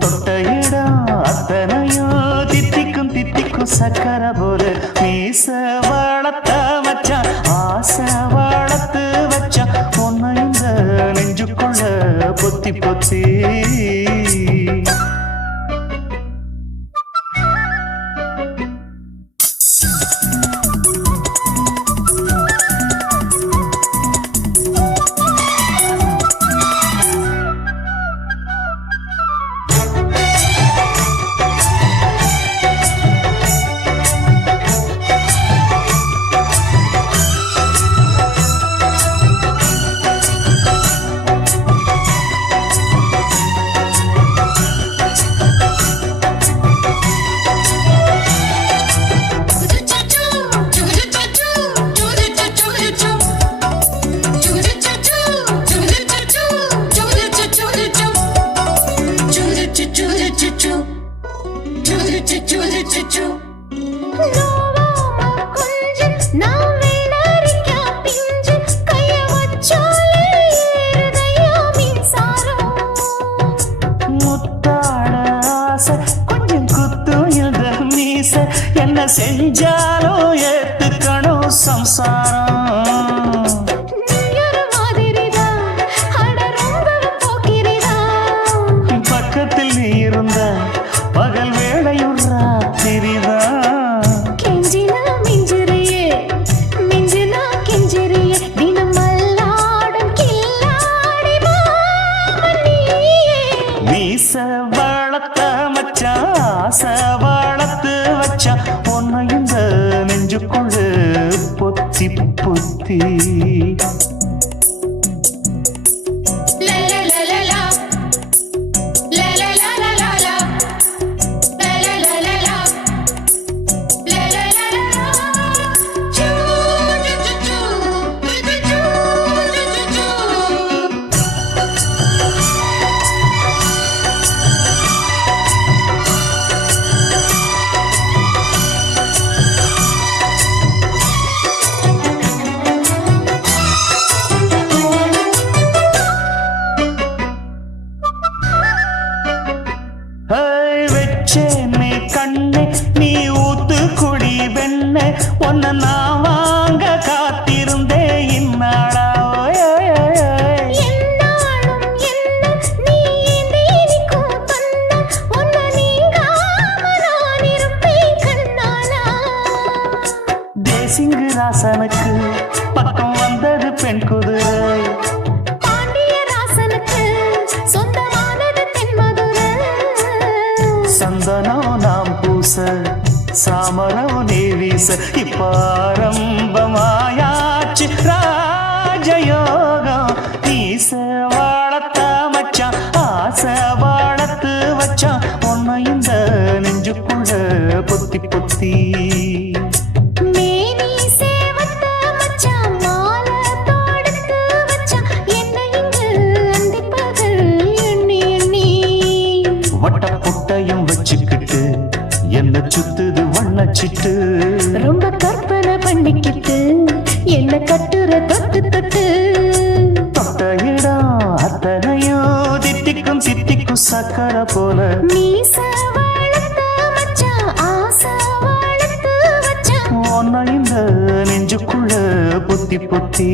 தொட்ட இடம் அத்தனையோ தித்திக்கும் தித்திக்கும் சக்கர போல மீச வளர்த்த மச்சான் ஆசை வளர்த்த செஞ்சாலும் ஏத்துக்கணும் சம்சாரம். நீயொரு மாதிரிதான், அட ரொம்பவும் போக்கிரிதான். பக்கத்தில் நீ இருந்த பகல் வேளையும் ராத்திரிதான். கெஞ்சினா மிஞ்சிறியே, மிஞ்சினா கெஞ்சிறியே, தினம் மல்லாடும் கில்லாடி மாமன் நீயே. மீச வளர்த்த மச்சான் ஆசை வளர்த்து வச்சான் உன்னை இந்த நெஞ்சுக்குள்ள பொத்தி பொத்தி. La la la la la. La la la la la la. La la la la la. La la la la la. Choo choo choo choo. Choo choo choo. வெச்சேனே கண்ணே நீ ஊத்து குடி வெண்ணே உன்னை நான் வாங்க காத்திருந்தே இந்நாளா. என்னாலும் என்ன நீ நீக்கும் கண்ணா, உன்னை நீங்காம நான் இருப்பேன் கண்ணாலா. தேசிங்கு ராசனுக்கு பக்கம் வந்தது பெண் குதிரை. பாண்டிய ராசனுக்கு சொந்தமானது தென்மதுரை. சந்தனம் நாம் பூச சாமரம் நீ வீச இப்பாரம்பமாயாச்சு ராஜயோகம். நீச வாழத்த மச்சான் ஆசை வாழத்து வச்சான் உன்னை இந்த நெஞ்சுக்குள்ள பொத்தி பொத்தி. மேனி சேவத்த மச்சான் மாலை தொடுத்து வச்சான் என்னை இங்கு அந்திப்பகல் எண்ணி எண்ணி. வட்ட புட்டையும் வச்சுக்கிட்டு என்ன சுத்துது வண்ணச்சிட்டு. ரொம்ப கற்பனை பண்ணிக்கிட்டு என்ன கட்டுற தொட்டு தொட்டு. தொட்ட இடம் அத்தனையும் தித்திக்கும் தித்திக்கும் சக்கரை போல. மீச வளர்த்த மச்சான் ஆசை வளர்த்து வச்சான் உன்னை இந்த நெஞ்சுக்குள்ள பொத்தி பொத்தி.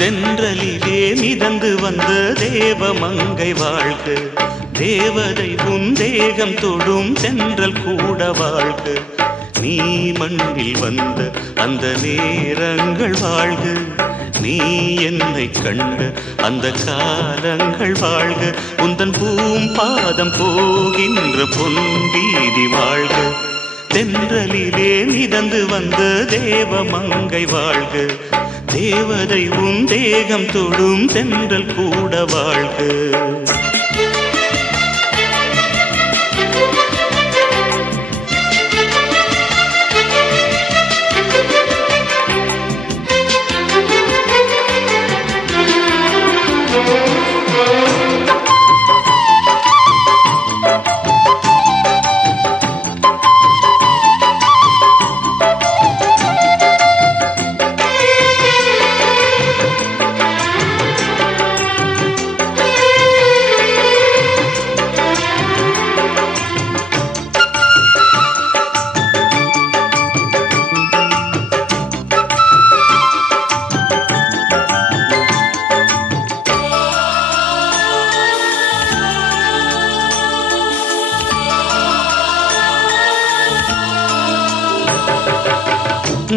தென்றலிலே மிதந்து வந்த தேவமங்கை வாழ்க. தேவதை உன் தேகம் தொடும் தென்றல் கூட வாழ்க. நீ மண்ணில் வந்த அந்த நேரங்கள் வாழ்க. நீ என்னை கண்ட அந்த காலங்கள் வாழ்க. உந்தன் பூம்பாதம் போகின்ற பொன்வீதி வாழ்க. தென்றலிலே மிதந்து வந்த தேவமங்கை வாழ்க. தேவதை உன் தேகம் தொடும் தென்றல் கூட வாழ்க.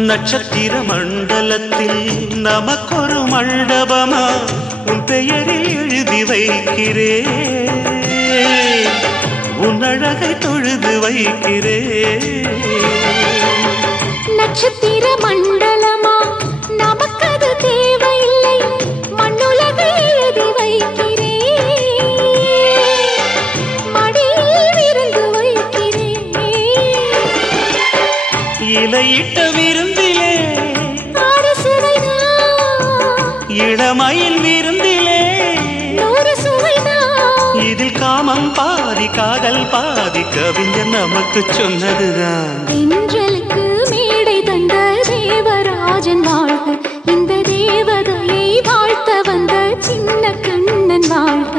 நட்சத்திர மண்டலத்தில் நமக்கொரு மண்டபமா உன் பெயரில் எழுதி வைக்கிறேன். உன் அழகை தொழுது வைக்கிறேன். நட்சத்திர மண்டலமா நமக்கது தேவையில்லை, மண்ணுலகை எழுதி வைக்கிறேன். மடியில் விருந்து வைக்கிறேன். அவையின் விருந்திலே நூறு சுவைதான் இதில் காமம் பாதி காதல் பாதி கவிஞர் நமக்கு சொன்னதுதான். தென்றலுக்கு மேடை தந்த தேவராஜன் வாழ்க, இந்த தேவதையை வாழ்த்த வந்த சின்ன கண்ணன் வாழ்க.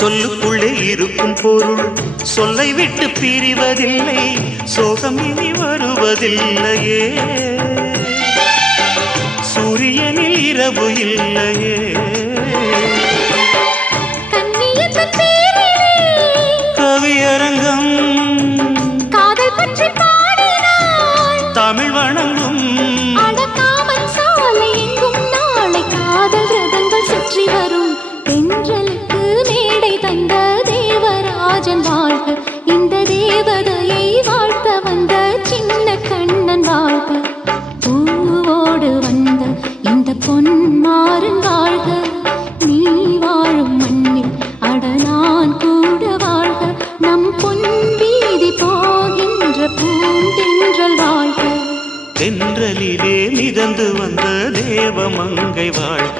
சொல்லுக்குள்ளே இருக்கும் பொருள் சொல்லை விட்டு பிரிவதில்லை, சோகம் இனி வருவதில்லையே, சூரியனில் இரவு இல்லையே. கவியரங்கம் காதல் பற்றி பாடினாள், தமிழ் வணங்கும் அடக்காமன் சாலை எங்கும் நாளை காதல் ரதங்கள் சுற்றி வரும். தென்றலுக்கு மேடை தந்த தேவராஜன் வாழ்க, இந்த தேவதையை வாழ்த்த வந்த சின்ன கண்ணன் வாழ்க. பூவோடு வந்த இந்த பொன்மாறன் வாழ்க, நீ வாழும் மண்ணில் அட நான் கூட வாழ்க. நம் பொன் வீதி போகின்ற பூந்தென்றல் வாழ்க. தென்றலிலே மிதந்து வந்த தேவமங்கை வாழ்க,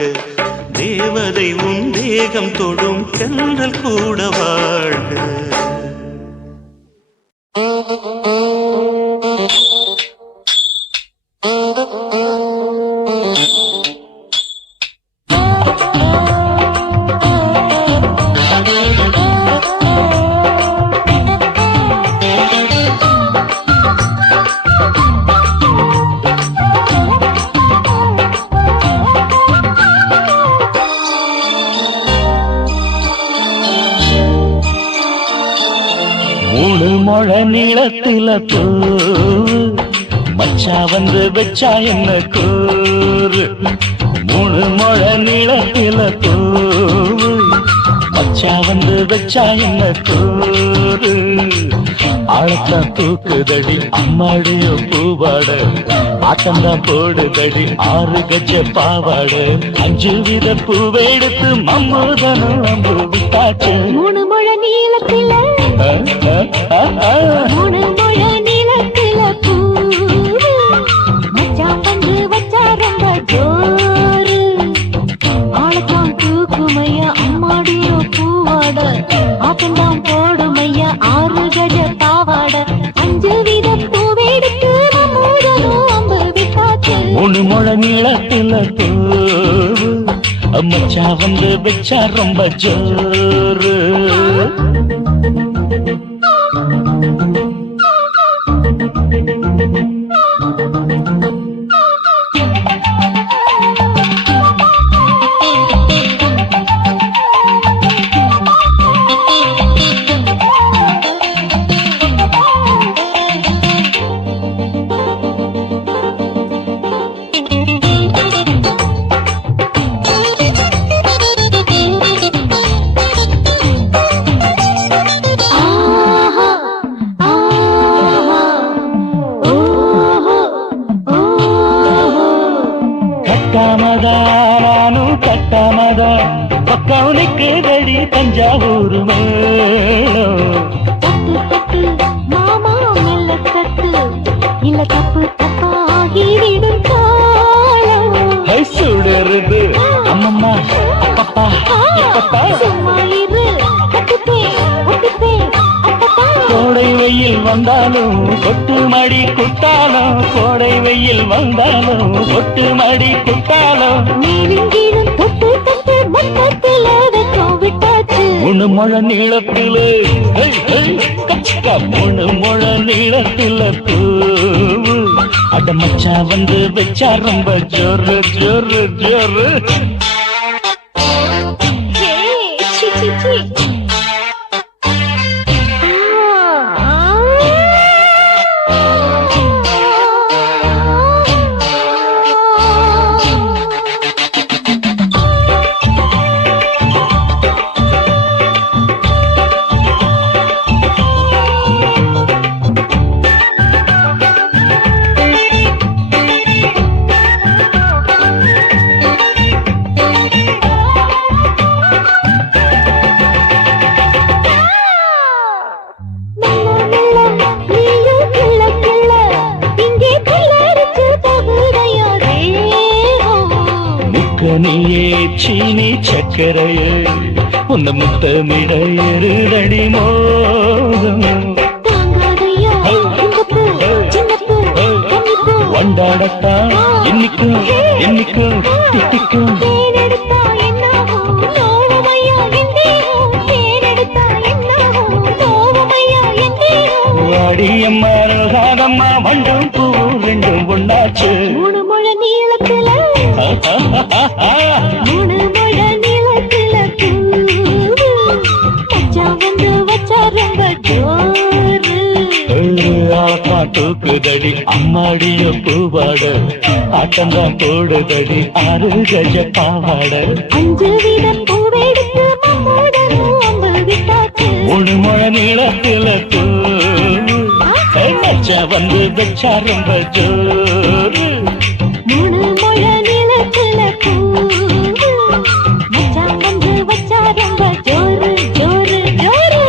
தேவதை உன் தேகம் தொடும் தென்றல் கூட வாழ்க. முழ நீளத்தில பூ மச்சா வந்து வச்சா என்ன கூறு, 3 முழ நீளத்தில பூ மச்சா வந்து வச்சா என்ன கூறு, ஆழத்தான் தூக்குதடி அம்மாடியோ பூவாட, ஆட்டம்தான் போடுதடி 6 கஜ பாவாட, 5 வித பூவெடுத்து மம்மூதனும் அம்பு விட்டாச்சு. 3 முழ நீளத்தில 3 முழ நீளத்தில பூ மச்சான் வந்து வச்சா ரொம்ப ஜோரு, ஆளத்தான் தூக்குமையா அம்மாடியோ பூவாட, ஆட்டம்தான் போடுமையா 6 கஜ பாவாட, 5 வித பூவெடுத்து மம்மூதனும் அம்பு விட்டாச்சு. 3 முழ நீளத்தில பூ மச்சா வந்து வச்சா ரொம்ப ஜோரு. பக்கவுனுக்கு தடி தஞ்சாவூர் மேளம், தட்டு மாமா மெல்ல தட்டு, இல்ல தப்பு தப்பாகிவிடும் காலம். சுடருது அம்மம்மா அப்பப்பா இப்பப்பா, சும்மா இரு கட்டுப்பே ஒட்டுப்பே அப்பப்பா, கோடை வெயில் வந்தாலும் கொட்டு மடி குத்தாலும் கோடை வெயில் வந்தாலும் கொட்டு மடி குத்தாலும் நீலங்கீழும் தொட்டு தொட்டு மொத்தத்தில் வெக்கம் விட்டாச்சு முழு முழ நீளத்திலே முழு முழ நீளத்தில பூவு அட மச்சா வந்து வச்சா ரொம்ப ஜோரு ஜோரு ஜோரு ஹே, சி, சி, சி. முக்கனியே சீனி சக்கரையே உன்ன முத்தமிட எருதடி மோகம் வண்டாடத்தான் என்னைக்கும் என்னைக்கும் திட்டிக்கும் வாடியம்மா ராதம்மா வண்டும் பூ ரெண்டும் ஒண்ணாச்சு மூணு முழ நீளத்துல மூணு முழ நீளத்துல மச்சான் வந்து வச்சா ரொம்ப ஜோரு தூக்குதடி அம்மாடிய பூவாட ஆட்டந்தான் போடுதடி 6 கஜ பாவாட 5 வீதம் பூவெடுத்து மம்மோடனும் அம்பு விட்டாச்சு மூணு முழ நீளத்தில மச்சா வந்து வச்சா ரொம்ப ஜோரு மூணு முழ நீளத்துல மச்சான் வந்து வச்சா ரொம்ப ஜோரு ஜோரு ஜோரு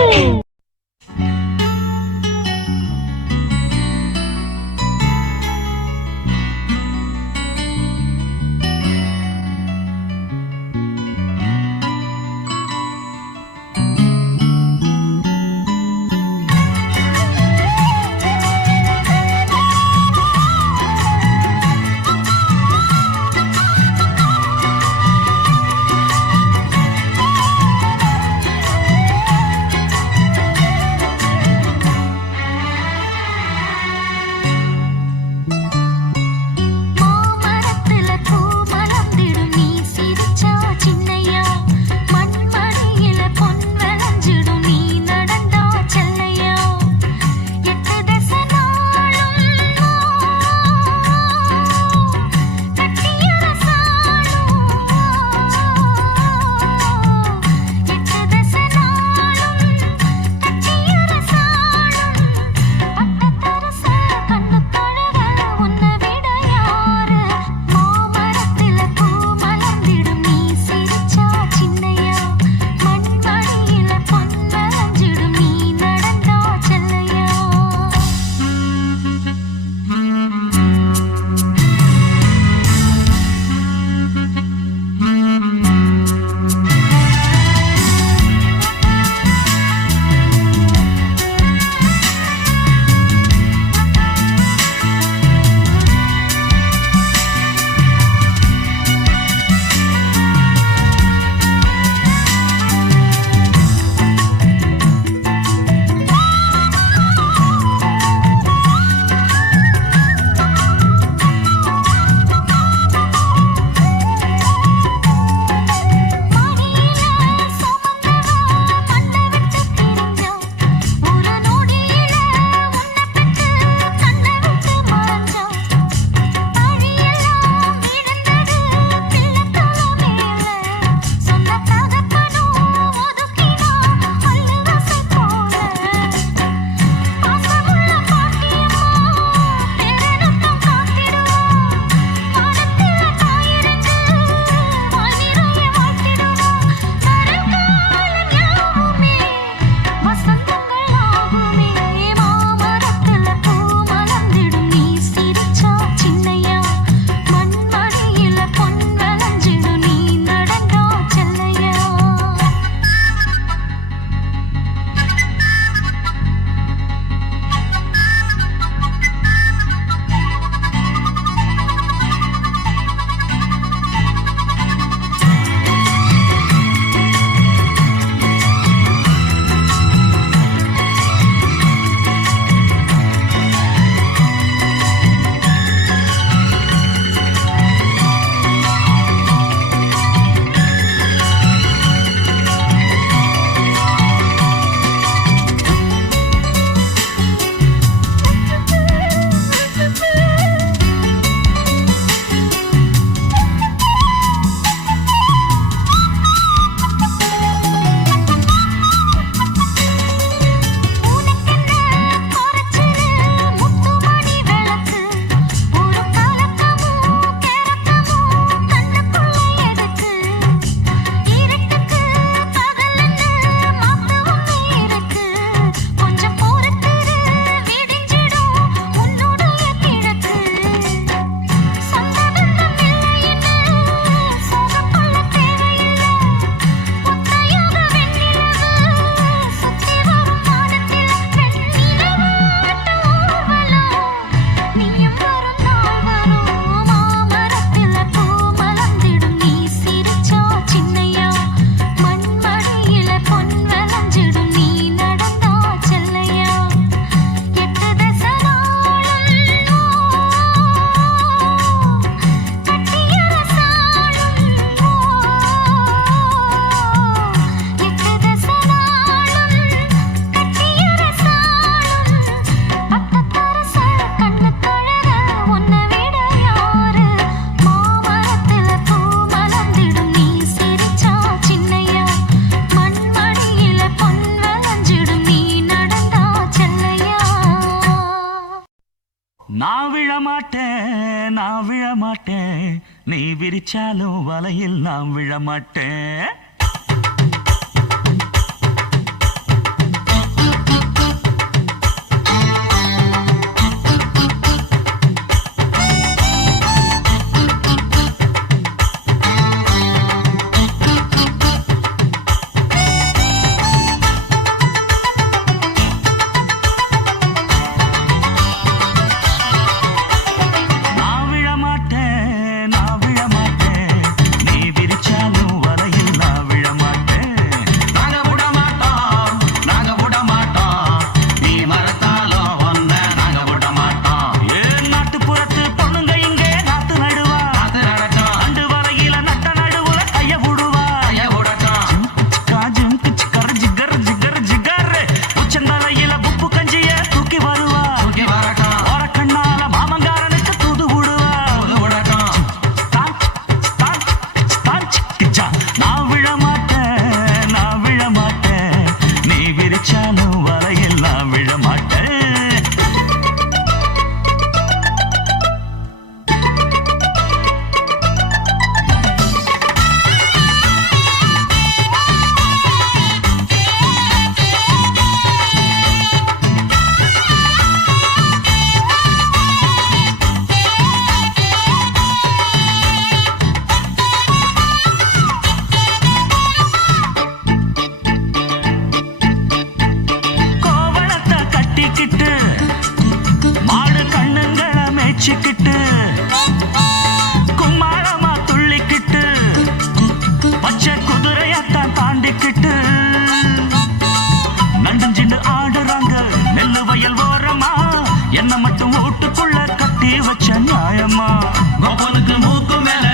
நான் விழமாட்டேன் நான் விழமாட்டேன் நீ விரிச்சாலும் வலையில் நான் விழமாட்டேன் மேய்ச்சிக்கிட்டு கும்மாளமா துள்ளிக்கிட்டு பச்சை குதிரையத்தான் தாண்டிக்கிட்டு நண்டுஞ்சின்னு ஆடுறாங்க நெல்லு வயல் ஓரமா என்ன மட்டும் வீட்டுக்குள்ள கட்டி வச்ச நியாயமா கோபனுக்கு மூக்கு மேல